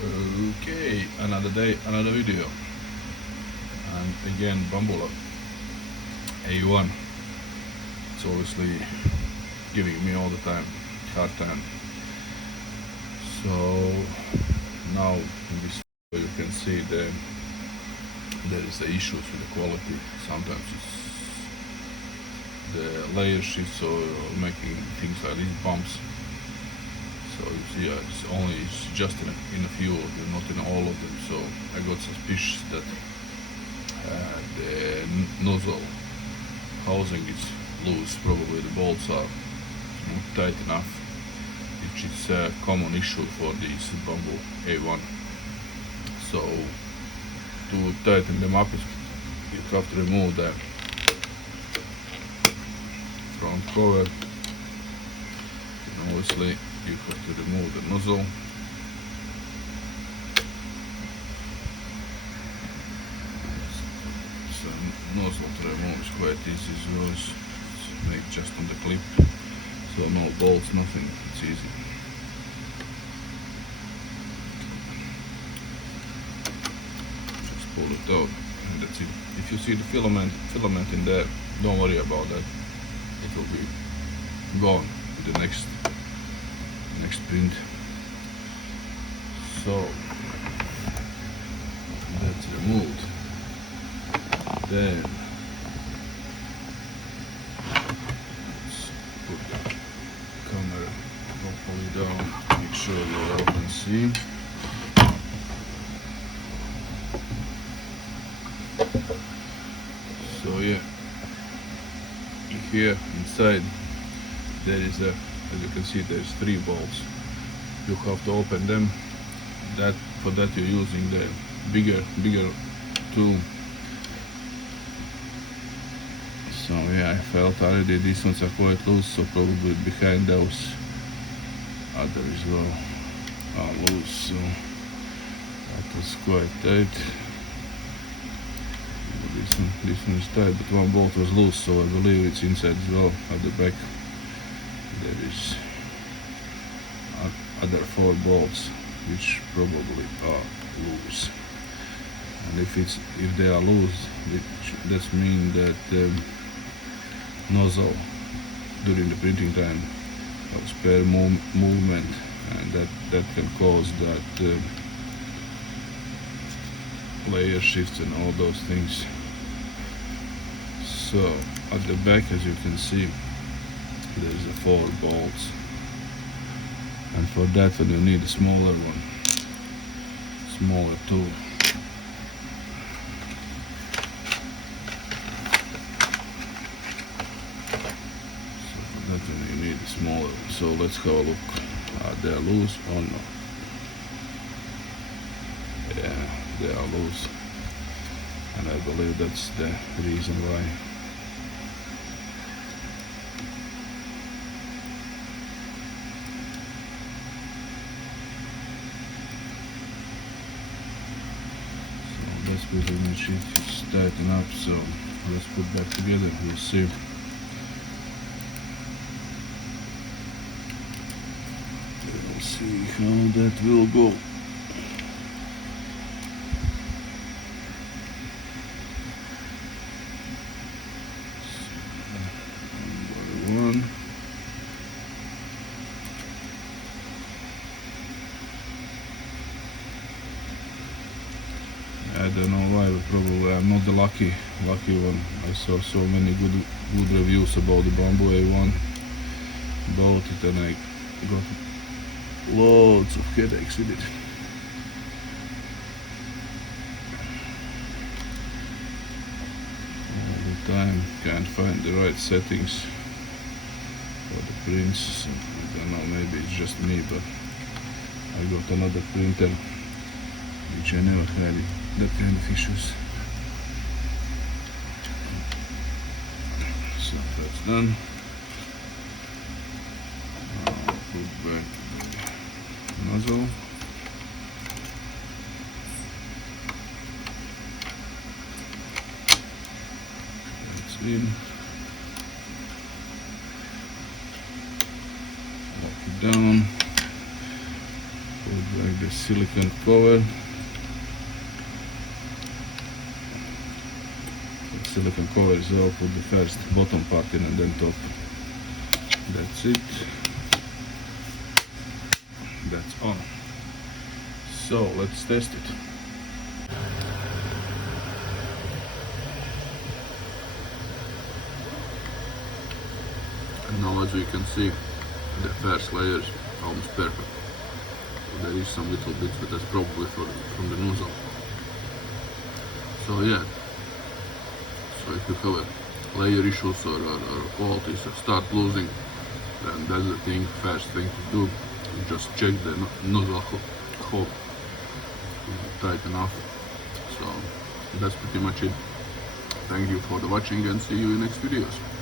Okay, another day, another video, and again Bambu Lab A1. It's obviously giving me all the time hard time. So now in this video you can see there is the issues with the quality. Sometimes it's the layer shifts or making things like these bumps. So you see, it's just in a few of them, not in all of them. So I got suspicious that the nozzle housing is loose. Probably the bolts are not tight enough, which is a common issue for these Bambu A1. So to tighten them up, you have to remove the front cover. And obviously, you have to remove the nozzle. So nozzle to remove is quite easy as well. It's made just on the clip, so no bolts, nothing. It's easy. Just pull it out, and that's it. If you see the filament in there, don't worry about that. It will be gone in the next print. So that's removed. Then let's put the camera properly down, make sure you all can see. So yeah, here inside there is as you can see, there's 3 bolts. You have to open them. For that you're using the bigger tool. So yeah, I felt already these ones are quite loose, so probably behind those other as well are loose. So that was quite tight. This one is tight, but one bolt was loose, so I believe it's inside as well at the back. There is other 4 bolts which probably are loose, and if they are loose, that means that nozzle during the printing time has spare movement, and that can cause that layer shifts and all those things. So at the back, as you can see, there's 4 bolts, and for that one you need a smaller tool. So for that one you need a smaller one. So let's have a look. Are they loose or not? Yeah, they are loose, and I believe that's the reason why. Let's pretty much it's tighten up, so let's put back together, we'll see. We'll see how that will go. So, number 1. I don't know why, but probably I'm not the lucky one. I saw so many good reviews about the Bambu A1, bought it, and I got loads of headaches with it. All the time, can't find the right settings for the prints. I don't know, maybe it's just me, but I got another printer which I never had that kind of issues. So that's done. I'll put back the nozzle. That's in. Lock it down. Put back the the silicone cover. The silicone cover is all. Put the first bottom part in and then top. That's it. That's on. So let's test it. And now, as you can see, the first layer is almost perfect. There is some little bits, but that's probably from the nozzle. So yeah, so if you have a layer issues or qualities or start losing, then that's the first thing to do. You just check the nozzle hole, tighten off. So that's pretty much it. Thank you for the watching and see you in next videos.